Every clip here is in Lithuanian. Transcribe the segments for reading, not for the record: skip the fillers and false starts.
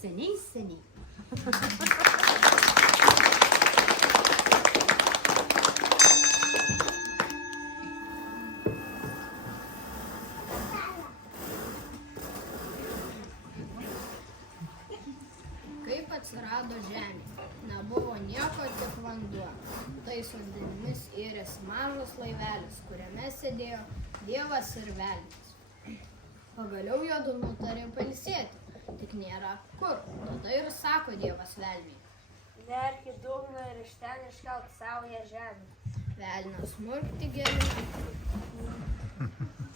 seniai, seniai. Kaip atsirado žemė? Nebuvo nieko, tik vanduo. Tais vandenimis yrėsi mažas laivelis, kuriame sėdėjo Dievas ir velnias. Pagaliau jiedu nutarė pailsėti, tik nėra kur. Tada ir sako Dievas velniui: Nerk į dugną ir iš ten iškelk saują žemę. Velnias murkti gelmę.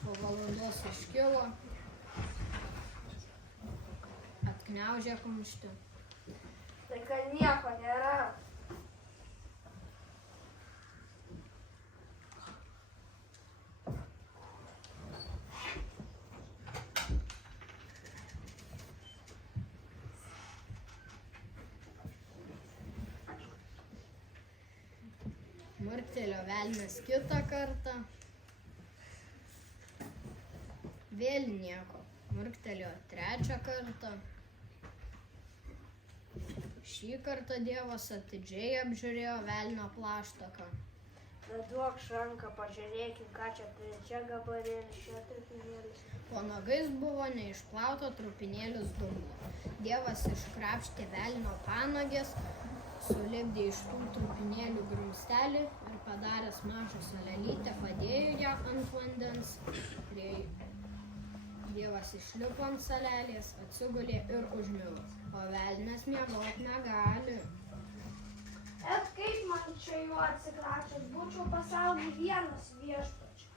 Po valandos iškilo, atkniaužė kumštį. Tai kad nieko nėra. Murktelėjo velnias kitą kartą. Vėl nieko. Murktelėjo trečią kartą. Šį kartą Dievas atidžiai apžiūrėjo velnio plaštaką. Duok ranką, pažiūrėkim, ką čia turi. Čia gabalėlis, čia trupinėlis. Po nagais buvo neišplauto trupinėlis dumblo. Dievas iškrapštė velnio panagės, sulipdė iš tų trupinėlių grumstelį ir padaręs mažą salelytę padėjo ją ant vandens. Dievas išlipo ant salelės, atsigulė ir užmigo, o velnias miegot negali. Et kaip man čia juo atsikračius, būčiau pasauly vienas viešpačiu.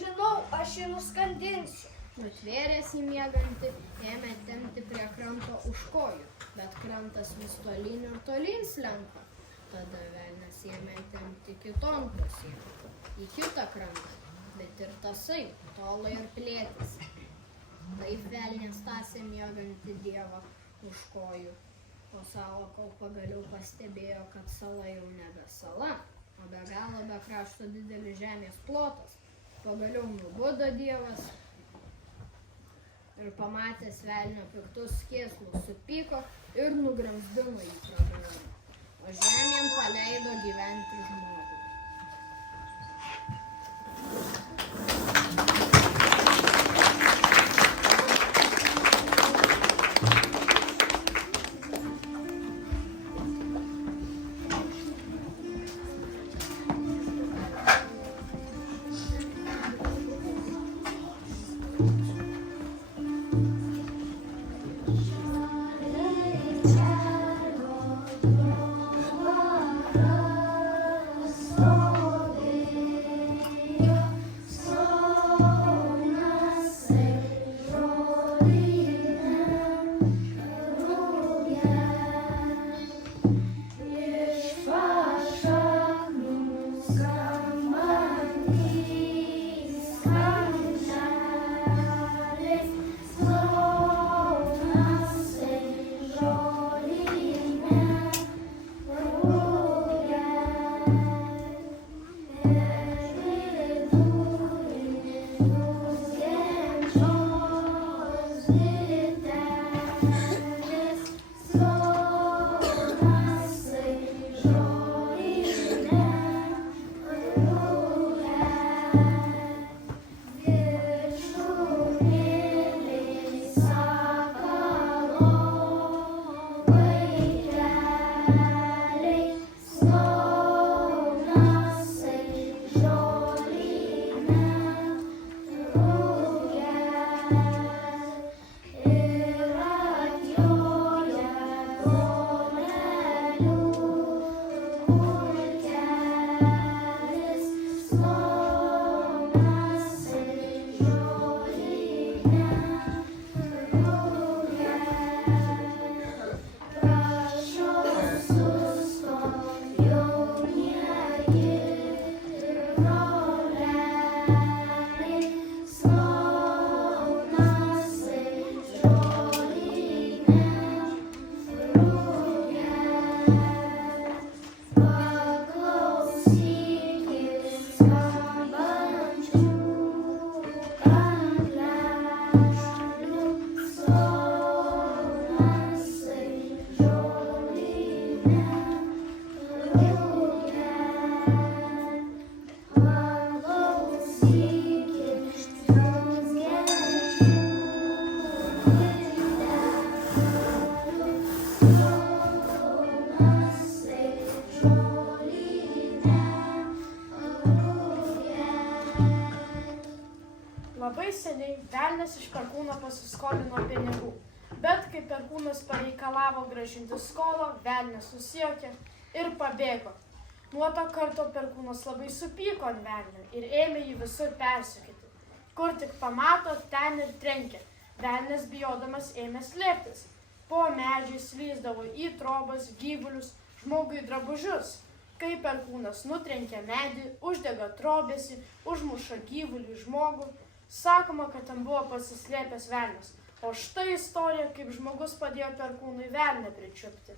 Žinau, aš jį nuskandinsiu. Nutvėręs į miegantį, ėmė tempti prie kranto už kojų, bet krantas vis tolyn ir tolyn slenka. Tada velnias ėmė tempti kiton pusėn, į kitą krantą, bet ir tasai tola ir plėtėsi. Taip velnias tąsė miegantį Dievą už kojų, po salo, kol pagaliau pastebėjo, kad sala jau nebe sala, o be galo be krašto didelis žemės plotas. Pagaliau nubudo Dievas ir pamatęs velnio piktus kėslus supyko ir nugramzdino į pragarą, o žemėn paleido gyventi žmogų. Velnias iš Perkūno pasiskolino pinigų, bet kai Perkūnas pareikalavo grąžinti skolą, velnias susijuokė ir pabėgo. Nuo to karto Perkūnas labai supyko ant velnio ir ėmė jį visur persekioti. Kur tik pamato, ten ir trenkė. Velnias bijodamas ėmė slėptis. Po medžiais lįsdavo į trobas, gyvulius, žmogui drabužius. Kai Perkūnas nutrenkė medį, uždega trobėsi, užmuša gyvulį žmogų, sakoma, kad ten buvo pasislėpęs velnias. O štai istorija, kaip žmogus padėjo Perkūnui velnią pričiupti.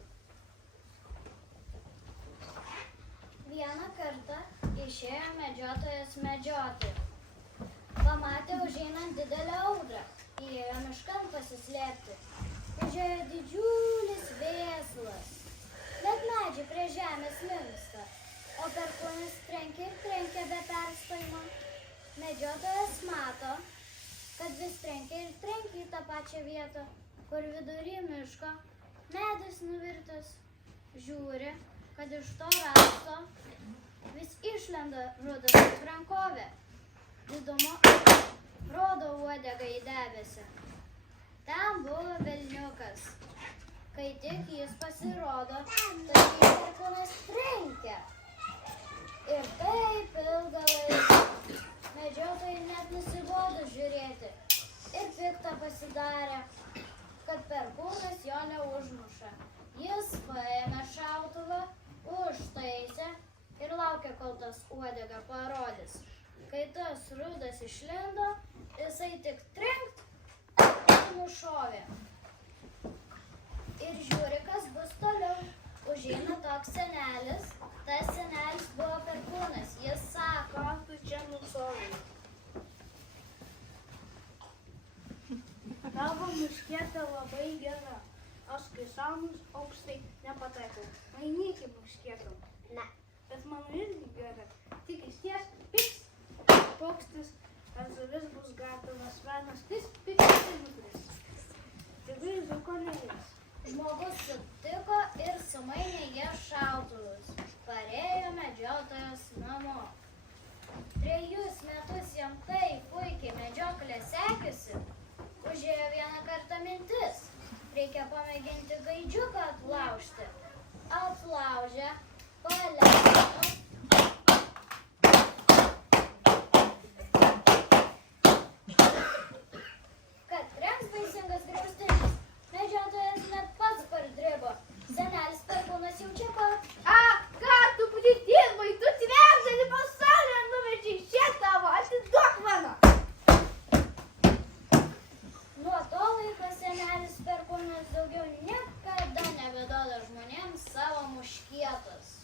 Vieną kartą išėjo medžiotojas medžioti. Pamatė užeinant didelę audrą. Įėjo miškan pasislėpti. Užėjo didžiulis vėslas. Bet medžiai prie žemės linksta, o Perkūnas trenkia ir trenkia be perstojimo. Medžiotojas mato, kad vis trenkia ir trenkia į tą pačią vietą, kur vidury miško medis nuvirtas. Žiūri, kad iš to rąsto vis išlenda rudas kaip rankovė. Įdomu, rodo uodegą į debesį. Ten buvo velniukas. Kai tik jis pasirodo, tai Perkūnas trenkia. Ir taip ilgą laiką. Medžiotojai net nusibodo žiūrėti. Ir pikta pasidarė, kad Perkūnas jo neužmuša. Jis paėmė šautuvą, užtaisė ir laukė, kol tas uodega parodys. Kai tas rudas išlindo, jisai tik trenkt ir nušovė. Ir žiūri, kas bus toliau. Užeina toks senelis. Tas senelis buvo Perkūnas. Jis sako, tu čia nušovei. Tavo muškietė labai gera. Aš kai šaunus aukštai nepataikau. Mainyk į muškietą. Ne. Bet mano irgi gera. Tik išties piks, paukštis, ar žuvis bus gatavas, velnias tis, piks ir nukris. Tėvai zuko nelis. Žmogus sutiko ir sumainė jie šautuvus. Parėjo medžiotojas namo. 3 metus jam taip puikiai medžioklė sekėsi. Užėjo vieną kartą mintis. Reikia pamėginti gaidžiuką atlaužti. Atlaužė, paleido. Kad trenks baisingas griaustinis. Medžiotojas net pats pardribo. Senelis Perkūnas jau čia pat. Ką tu pridirbai, tu trečdalį pasaulio nuvežei čia tavo, atiduok mano. Nuo to laiko senelis Perkūnas daugiau niekada nebeduoda žmonėms savo muškietos.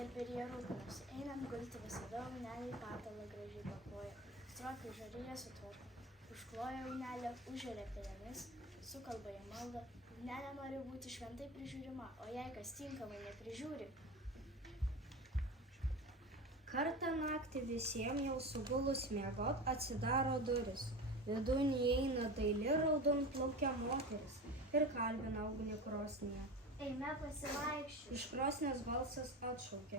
ir per ją rūpinosi. Einant gulti visada unelį patalą gražiai pakloja, stropiai žaryje sutvarko. Užkloja unelę, užėrė pelėmis, sukalba į maldą. Unelė nori būti šventai prižiūrima, o jei kas tinkamai neprižiūri. Kartą naktį visiems jau sugulus miegot atsidaro duris. Vidun įeina daili raudonplaukė moteris ir kalbina ugnį krosnyje. Eime pasivaikščioti. Iš krosnės balsas atšaukė.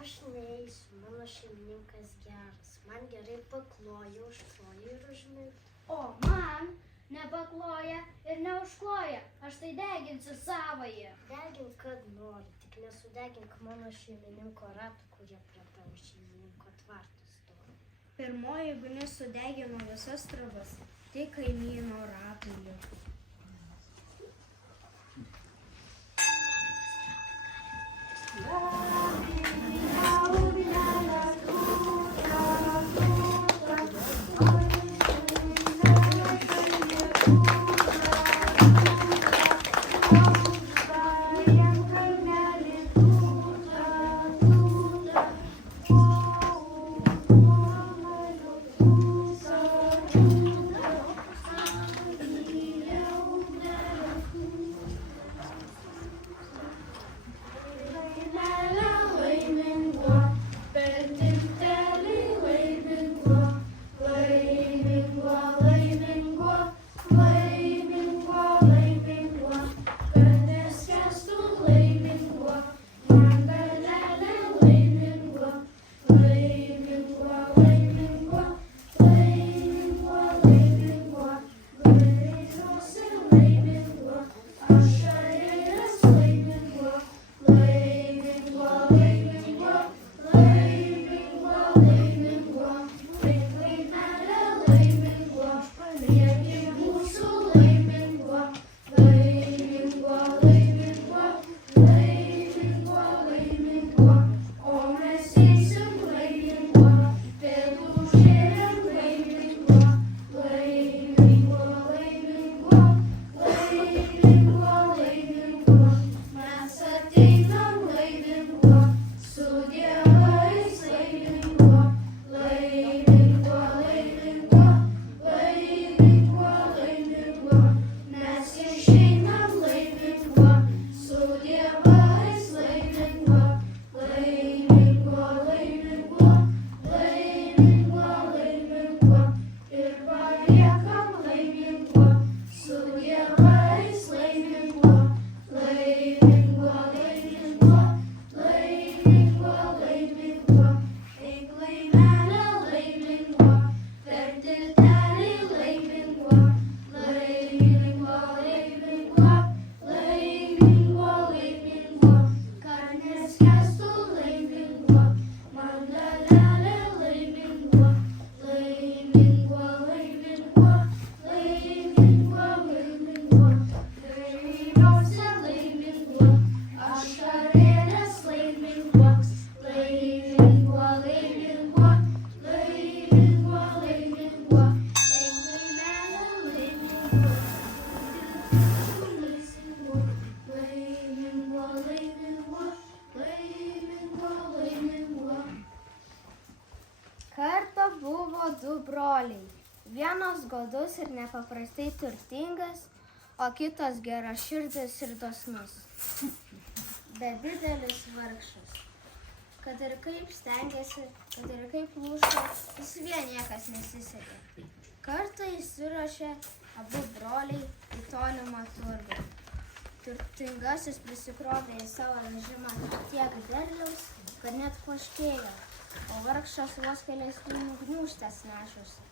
Aš neisiu, mano šeimininkas geras. Man gerai pakloja, užkloja ir užmigdo. O man nepakloja ir neužkloja. Aš tai deginsiu savąjį. Degink, kad nori, tik nesudegink mano šeimininko ratų, kurie prie tavo šeimininko tvarto stovi. Pirmoji ugnis sudegino visas trobas, tik kaimyno ratai liko. Du broliai. Vienas godus ir nepaprastai turtingas, o kitas geraširdis ir dosnus. Bet didelis vargšas. Kad ir kaip stengiasi, kad ir kaip lūžta, vis vien niekas nesisekė. Kartą išsiruošė abu broliai į tolimą turgų. Turtingasis prisikrovė į savo vežimą tiek derliaus, kad net poškėjo, o vargšas vos kelias gniūžtes nešusi.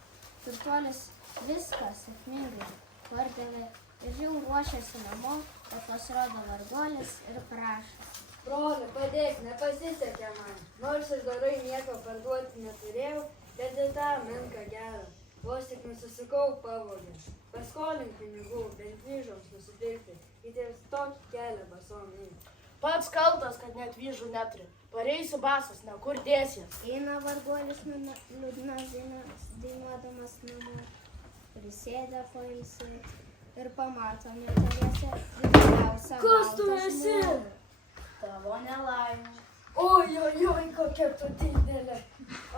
Turtuolis viską sėkmingai pardavė ir jau ruošiasi namo, o pasirodo varguolis ir prašo. Broli, padėk, nepasisekė man. Nors ir dorai nieko parduoti neturėjau, bet į tą menką gerą. Vos tik nusisukau pavogę. Paskolink pinigų, bent vyžoms nusipirkti. Įtėms tokį kelią basom eiti. Pats kaltas, kad net vyžų neturi. Pareisi basas, ne kur dėsi. Eina varguolis liūdnas dainuodamas namo. Prisėda pailsėti ir pamato netoliese didžiausią Kas tu baltą esi? žmogų. Tavo nelaimė. Oi, kokia tu didelė.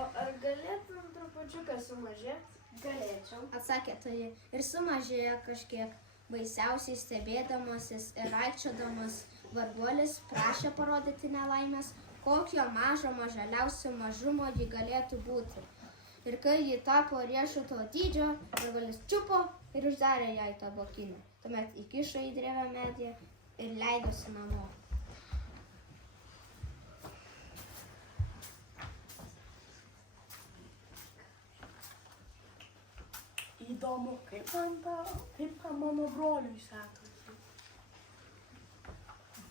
O ar galėtum trupučiuką sumažėti? Galėčiau. Atsakė toji ir sumažėjo kažkiek. Baisiausiai stebėdamasis ir aikčiodamas varguolis prašė parodyti nelaimės, kokio mažiausio mažumo ji galėtų būti. Ir kai ji tapo riešuto dydžio, varguolis čiupo ir uždarė jai tabokinę. Tuomet įkišo į drevę medį ir leidosi namo. Įdomu, kaip tam mano broliui sekasi.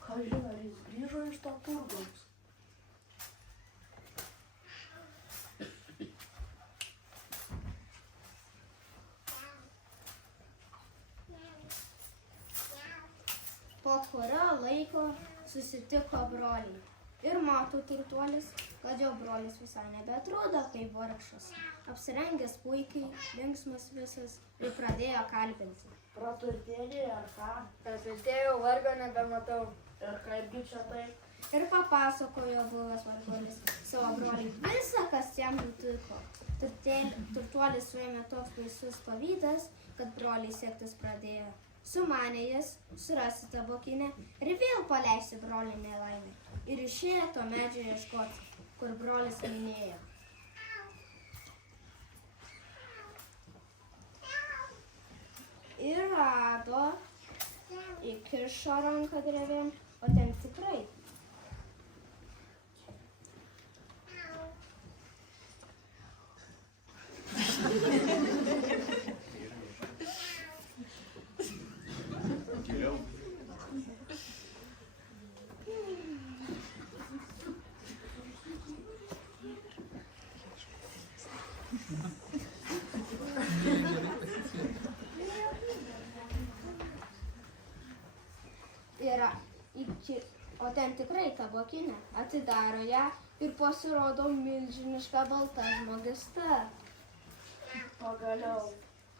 Ką žino, ar jis grįžo iš to turgaus. Po kurio laiko susitiko broliai. Ir mato turtuolis, kad jo brolis visai nebeatrodo kaip vargšas. Apsirengęs puikiai, linksmas visas ir pradėjo kalbinti. Praturtėjai ar ką? Praturtėjau, vargo nebematau. Ir kaipgi čia taip? Ir papasakojo buvęs varguolis savo broliui visą, kas jam nutiko. Turtuolis suėmė toks baisus pavydas, kad broliai sektis pradėjo. Sumanė jis surasti tabokinę ir vėl paleisti brolį nelaimę. Ir išėjo to medžio ieškoti, kur brolis minėjo. Ir rado, įkišo ranką drevėn, o ten tikrai. O ten tikrai tabokinė. Atidaro ją ir pasirodo milžiniška balta žmogista. Pagaliau,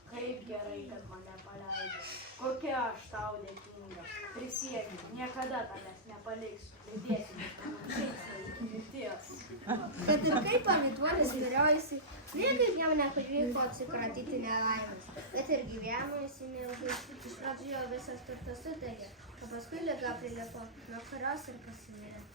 kaip gerai, kad mane paleidai. Kokia aš tau dėkinga. Prisiekiu, niekada tavęs nepaliksiu. Pridėsiu iki mirties. Kad ir kaip pavyduolis viriojasi, niekaip jam nepavyko atsikratyti nelaimės. Bet ir gyveno jis neilgai. Iš pradžių jo visas turtas sudegė, o paskui liga prilipo, nuo kurios ir pasimirė.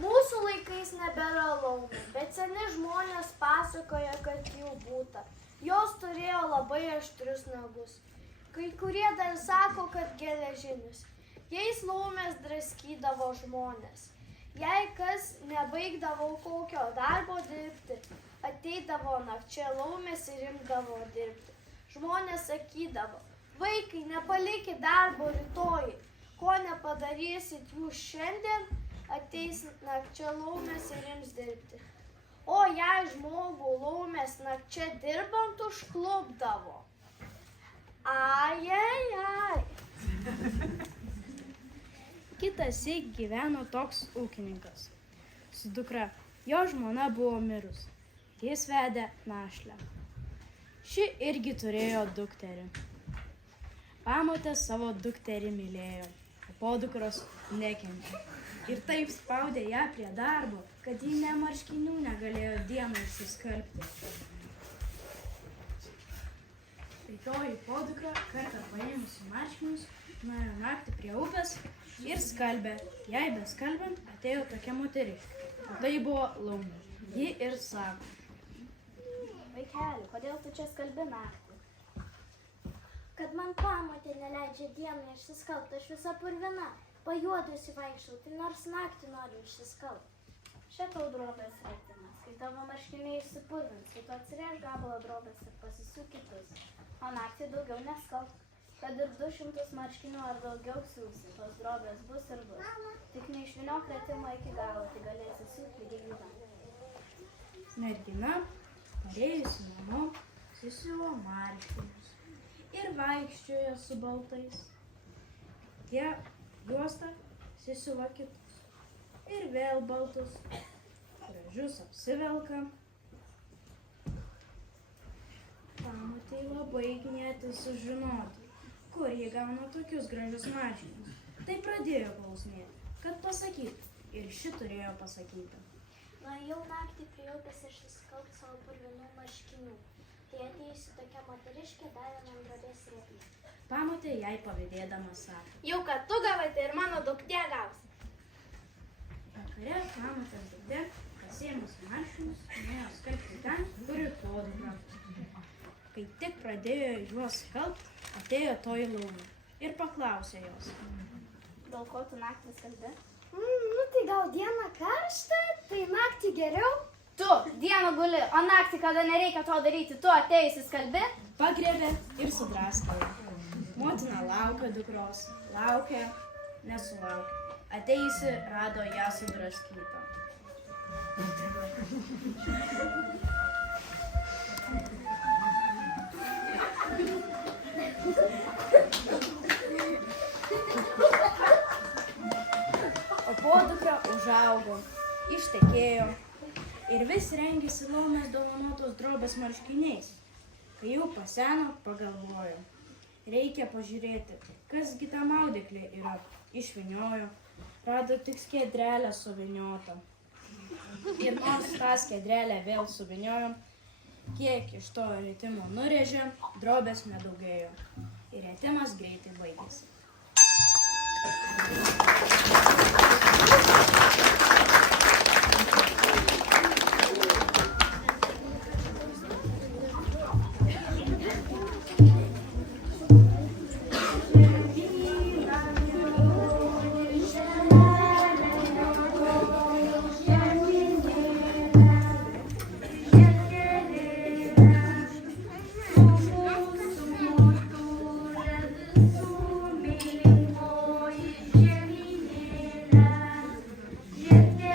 Mūsų laikais nebėra laumės, bet seni žmonės pasakoja, kad būta. Jos turėjo labai aštrius nagus. Kai kurie dar sako, kad geležinius. Jais laumės draskydavo žmonės. Jei kas nebaigdavo kokio darbo dirbti, ateidavo nakčia laumės ir imdavo dirbti. Žmonės sakydavo, vaikai, nepalikit darbo rytoj, ko nepadarysit jūs šiandien, ateis nakčia laumės ir ims dirbti. O jei žmogų laumės nakčia dirbant užklupdavo. Ai. Kitąsyk gyveno toks ūkininkas su dukra. Jo žmona buvo mirus. Jis vedė našlę. Ši irgi turėjo dukterį. Pamotė savo dukterį mylėjo, o podukros nekentė. Ir taip spaudė ją prie darbo, kad ji ne marškinių negalėjo dieną išsiskalbti. Peikioji podukra kartą paėmusi marškinius, nuėjo naktį prie upės ir skalbė. Jai beskalbant atėjo tokia moteriškė. O tai buvo laumė. Ji ir sako: Vaikeli, kodėl tu čia skalbi naktį? Kad man pamotė neleidžia dieną išsiskalbti, aš visa purvina, pajuodusi vaikštau, tai nors naktį noriu išsiskalbti. Čia tau drobės ratimas, kai tavo marškiniai išsipurvins, kai tu atsirėš gabalą drobės ir pasisiūk kitus. O naktį daugiau neskalbk. Kad ir 200 marškinių ar daugiau siūsi, tos drobės bus ir bus. Tik neišvyniok ratimo iki galo, tai galėsi siūti lygiai gyventi. Mergina, parėjusi namo, susiuvo marškinius ir vaikščiojo su baltais. Tie juostą susiuvo kitus ir vėl baltus. Gražius apsivelka. Pamotei labai knieti sužinoti, kur jie gauna tokius gražius marškinius. Tai pradėjo klausinėti, kad pasakytų. Ir ši turėjo pasakyti: Nuėjau naktį prie upės ir išsiskalbti savo purvinų marškinių. Tai atėjusi tokia moteriškė davė man drobės rėklį. Pamotė jai pavydėdama sako: Jau kad tu gavai, tai ir mano duktė gaus. Vakare pamotės duktė, pasiėmusi marškinius, nuėjo skalbti ten, kur ir podukra. Kai tik pradėjo juos skalbti, atėjo toji laumė ir paklausė jos: Dėl ko tu naktį skalbi? Tai gal dieną karšta, tai naktį geriau? Tu dieną guli, o naktį, kada nereikia to daryti, tu atėjusi skalbi? Pagriebė ir sudraskė ją. Motina laukė dukros, laukė, nesulaukė. Atėjusi rado ją sudraskytą. O podukra užaugo, ištekėjo ir vis rengėsi laumės dovanotos drobės marškiniais. Kai jau paseno, pagalvojo: reikia pažiūrėti, kasgi ta maudyklė yra. Išvyniojo, rado tik skiedrelę suvyniotą. Ir nors tą skiedrelę vėl suvyniojo, kiek iš to ritimo nurėžė, drobės nedaugėjo. Ir ritimas greitai baigėsi. Yeah.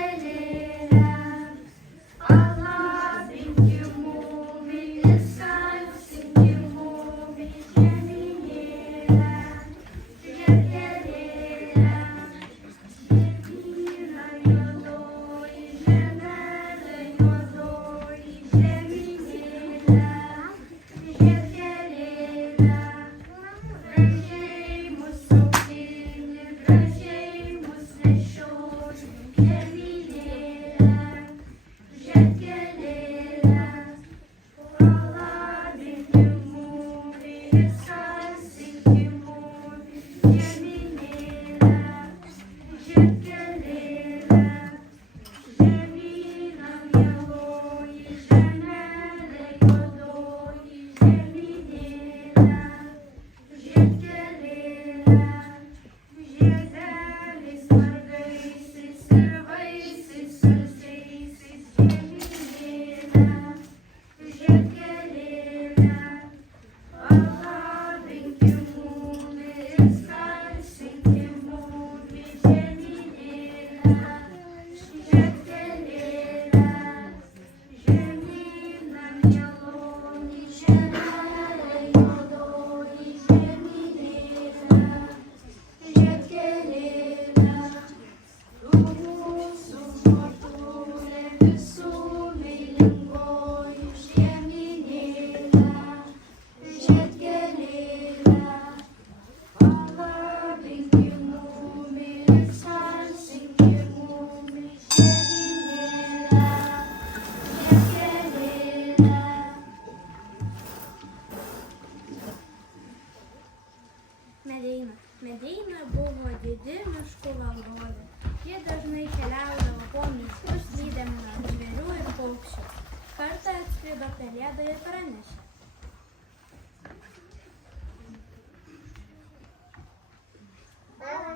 nešė.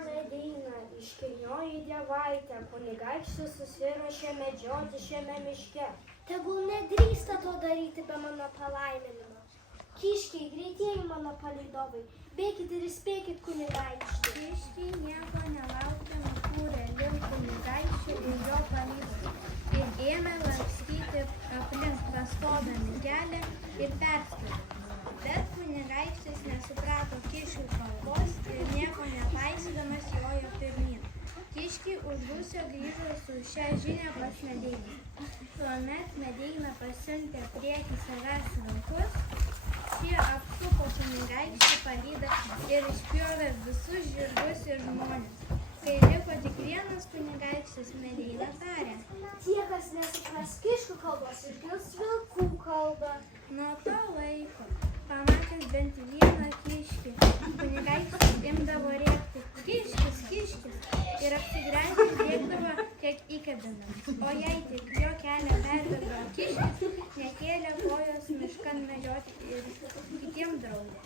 Medina, iškilnioji dievaitė, kunigaikštis susiruošė medžioti šiame miške. Tegul nedrįsta to daryti be mano palaiminimo. Kiškiai, greitieji mano palydovai, bėkit ir įspėkit kunigaikštį. Kiškiai nieko nelaukė nukūrė link kunigaikščio ir jo palydovų ir ėmė lakstyti aplink pastodami kelią ir perspėdami. Bet kunigaikštis nesuprato kiškių kalbos ir nieko nepaisydamas jojo pirmyn. Kiškiai uždusę grįžo su šią žinią pas Medeiną. Tuomet Medeina pasiuntė prieki savęs vilkus. Šie apsupo kunigaikštį palydą ir išpjovė visus žirgus ir žmones. Kai liko tik vienas kunigaikštis, Medeina tarė: Tie, kas nesupras kiškių kalbos, išgirs vilkų kalbą. Nuo to laiko, pamatęs bent vieną kiškį, kunigaikštis imdavo rėkti: Kiškis, kiškis, ir apsigręžęs bėgdavo kiek įkabinamas. O jei tik jo kelią perbėgo kiškis, nekėlė kojos miškan medžioti ir kitiem draudė.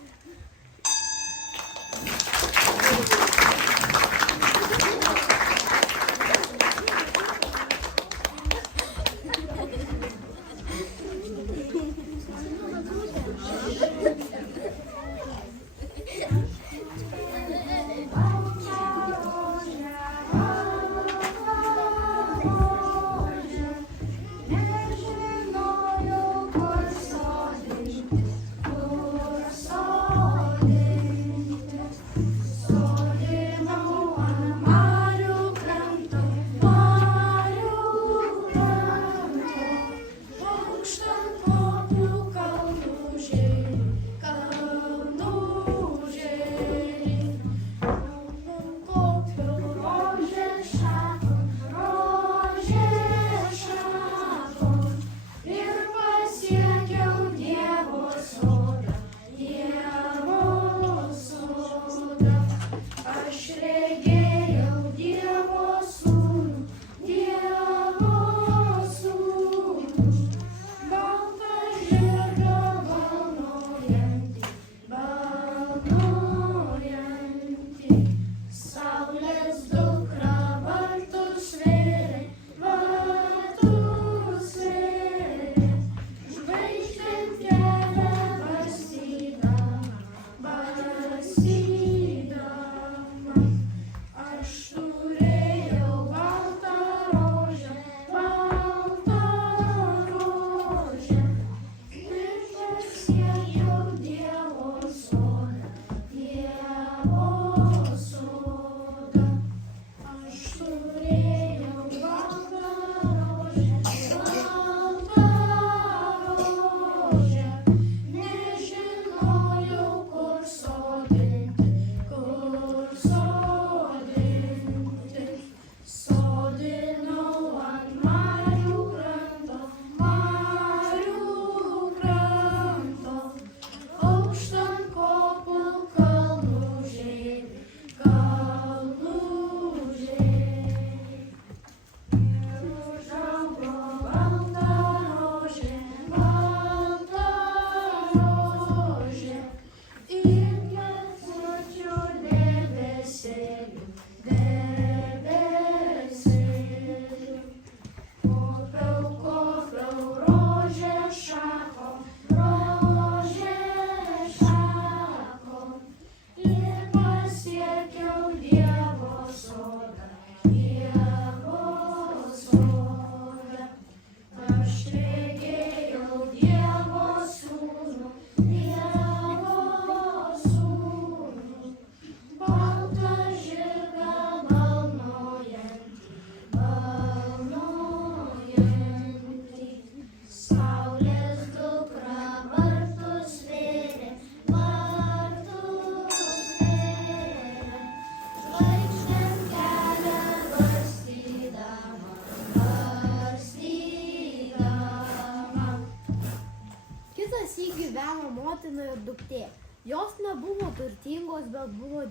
motina ir duktė. Jos nebuvo turtingos, bet buvo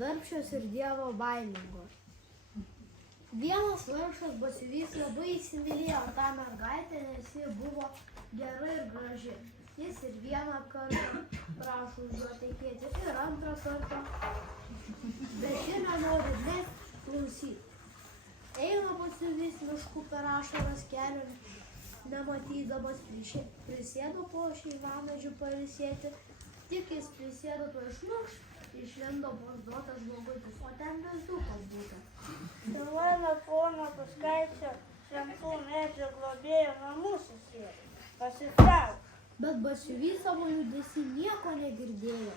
darbščios ir Dievo baimingos. Vienas vargšas batsiuvys labai įsimylėjo tą mergaitę, nes ji buvo gera ir graži. Jis ir vieną kartą prašo už juo tekėti, ir antrą kartą. Bet ji nenori net klausyti. Eina Batsiuvys mišku per ašaras kelio, nematydamas prisėdo po šeivamedžiu pailsėti. Tik jis prisėdo tuo išlūkš, išlindo barzdotas žmogutis, o ten bezdukas būta. Mano pono Puskaičio šventų medžio globėjo namų susėdo. Pasitrauk. Bet Batsiuvys savo judesį nieko negirdėjo.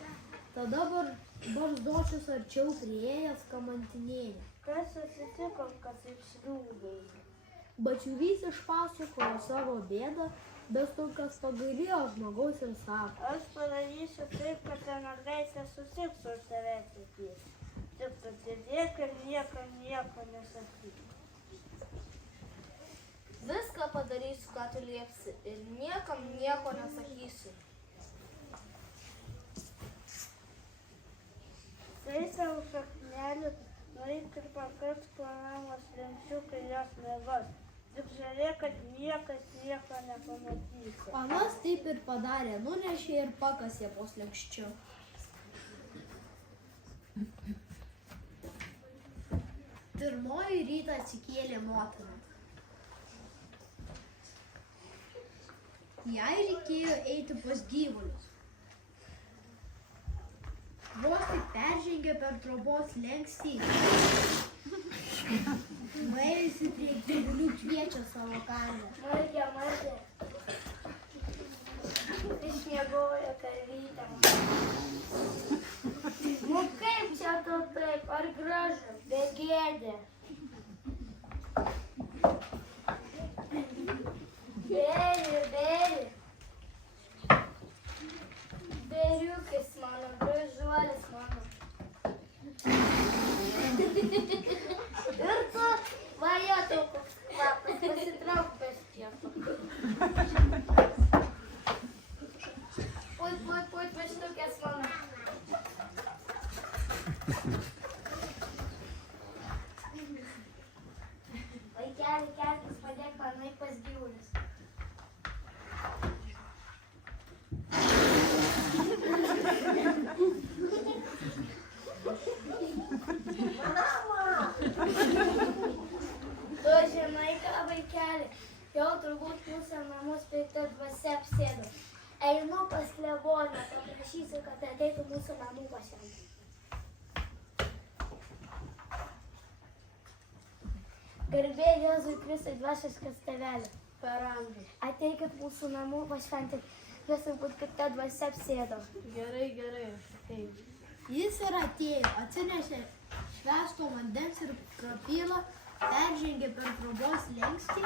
Tada barzdočius arčiau priėjęs kamantinėjo. Kas atsitiko, kad taip šliūdai? Batsiuvys išpasakojo savo bėdą, bezdukas pagailėjo žmogaus ir sako. Aš padarysiu taip, kad ta mergaitė susitiks už tave tekės. Tik tu sėdėk ir nieko nesakyk. Viską padarysiu, ką tu liepsi, ir niekam nieko nesakysiu. Tai savo šaknelį nueik ir pakart po namo slenksčiu, kai jos mėgos. Tik žiūrėk, kad niekas nieko nepamatysi. Anas taip ir padarė, nunešė ir pakasė po slenksčiu. Pirmoji rytą atsikėlė motina. Jai reikėjo eiti pas gyvulius. Vos tik peržengė per trobos slenkstį. Nuėjusi prie gyvulių kviečia savo karvę. Margė. Išmiegojo karvytę. Nu kaip čia tu taip, ar gražu, begėdė? Beri. Beriukis mano, gražuolis mano. Ir tu, vajotų kvapas, pasitrauk bez tieko. Put, vištukės mano. Vaikeli, kelkis, padėk man eik pas gyvulius. Tu žinai ką, vaikeli, jau turbūt mūsų namus pikta dvasia apsėdo. Einu pas klebonę, paprašysiu, kad ateitų mūsų namų pašventę. Garbė Jėzui Kristui dvasiškas tėvelė. Per amžius. Ateikit mūsų namų pašventę, vis turbūt pikta dvasia apsėdo. Gerai, aš ateinu. Jis ir atėjo, atsinešė švęsto vandens ir krapylą, peržengė per trobos slenkstį,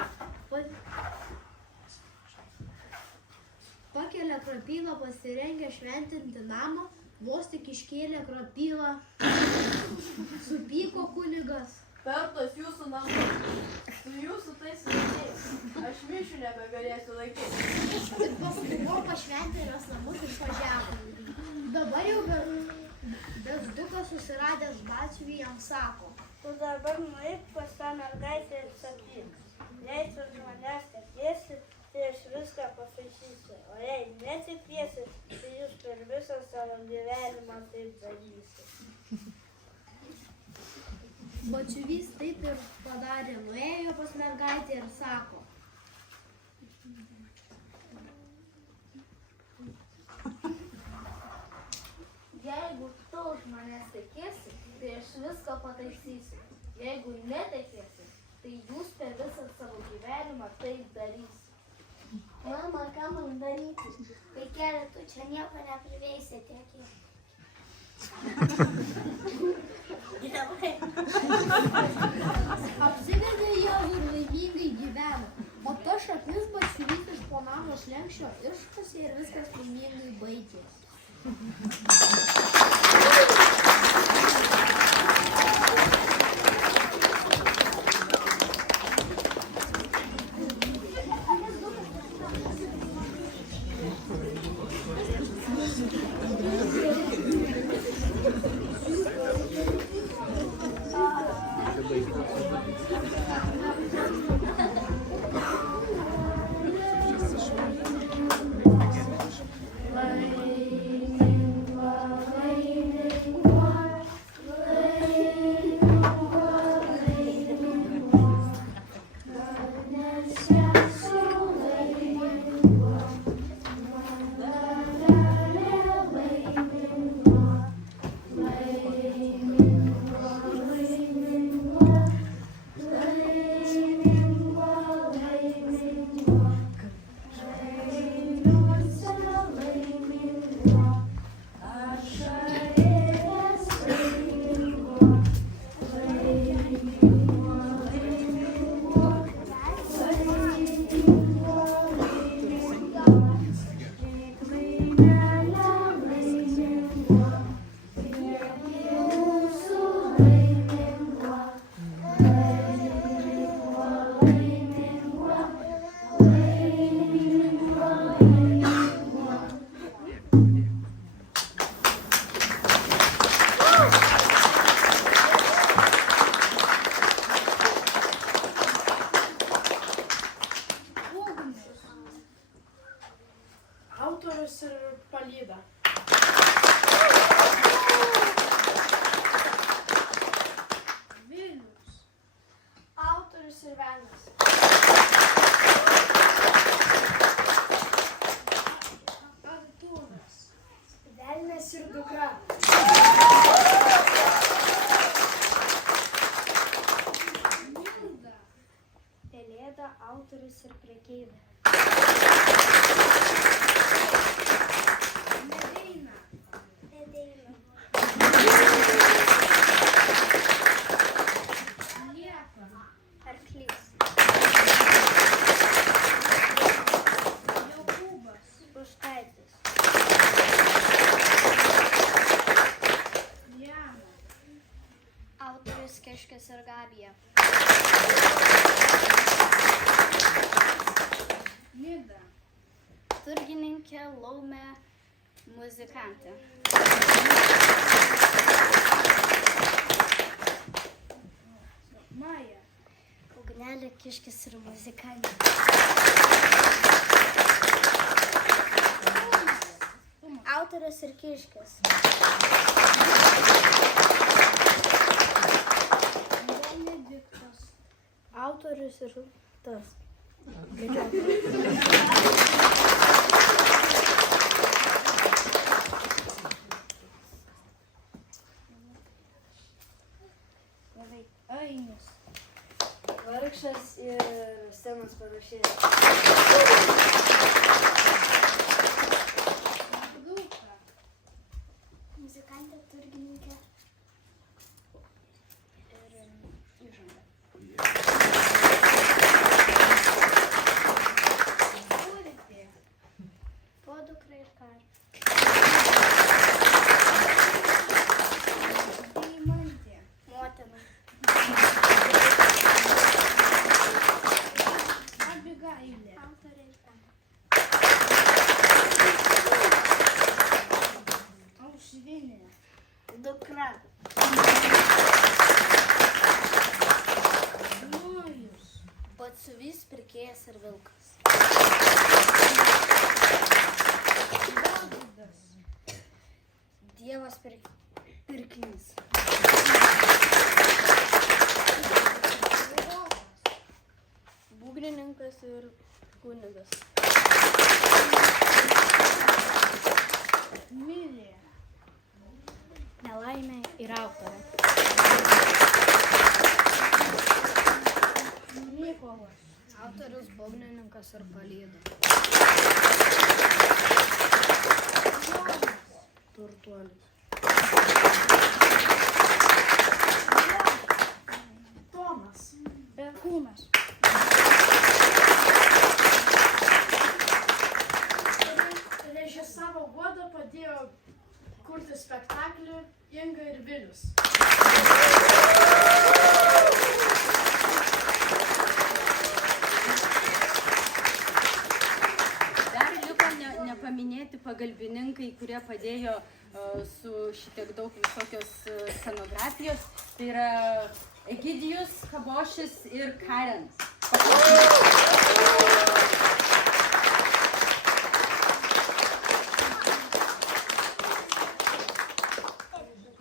pakelia krapylą, pasirengė šventinti namą, vos tik iškėlė krapylą, supyko kunigas. Pertos jūsų namus, su jūsų tais vaikais, aš mišių nebegalėsiu laikyti. Ir paskubo pašventė jos namus ir važiavo. Dabar jau bezdukas susiradęs Batsiuvį jam sako. Tu dabar nueik pas tą mergaitę ir sakyk. Jei tu už manęs tekėsi, tai aš viską pasaisysiu. O jei netikėsi, tai jūs per visą savo gyvenimą taip darysi. Batsiuvys taip ir padarė, nuėjo pas mergaitę ir sako. Jeigu tu už manęs tekėsi, tai aš viską pataisysiu. Jeigu netekėsi, tai jūs per visą savo gyvenimą taip darysi. Mama, ką man daryti? Vaikeli, tu čia nieko nepriveisi tiek. Apsivedė Jėzų ir laimingai gyveno, o ta šaknis Batsiuvys iš po namo slenksčio iškasė ir viskas laimingai baigėsi. Autorius ir palyda. Vilnius. Autorius ir velnas. Artūras. Velnas ir dukra. Milda. Pelėda, autorius ir prekeivė. Medeina. Medeina. Liepa. Arklys. Jokūbas. Puštaitis. Diana. Autorius Kiškis ir Gabija. Nida. Turgininkė, laumė, muzikantė. Maja. Ugnelė, Kiškis ir muzikantė. Autorius ir Kiškis. Benediktas. Autorius ir tas. Ainis. Vargšas ir scenos parašėjas. Vilka. Muzikantė, turgininkė ir įžanga. Urtė. Podukra ir karvė. Deimantė. Motina. Abigailė. Autorė ir ten. Aušrinė. Dukra. Nojus. Batsiuvys, pirkėjas ir vilkas. Dovydas. Dievas pirklys. Būgnininkas ir kunigas. Milė. Nelaimė ir autorė. Mykolas. Autorius, būgnininkas ir palyda. Turtuolis. Tomas. Perkūnas. Režisavo Guoda, padėjo kurti spektaklį Inga ir Vilius. Dar liko nepaminėti pagalbininkai, kurie padėjo su šitiek daug visokios scenografijos. Tai yra Egidijus, Kabošis ir Karen.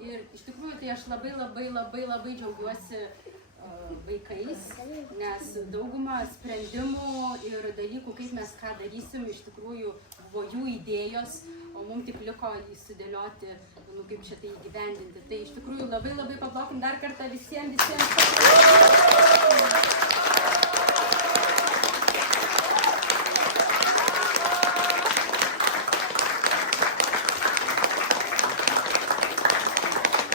Ir iš tikrųjų tai aš labai džiaugiuosi vaikais, nes dauguma sprendimų ir dalykų, kaip mes ką darysim, iš tikrųjų buvo jų idėjos, o mums tik liko įsudėlioti, kaip čia tai įgyvendinti. Tai iš tikrųjų labai paplokim dar kartą visiems.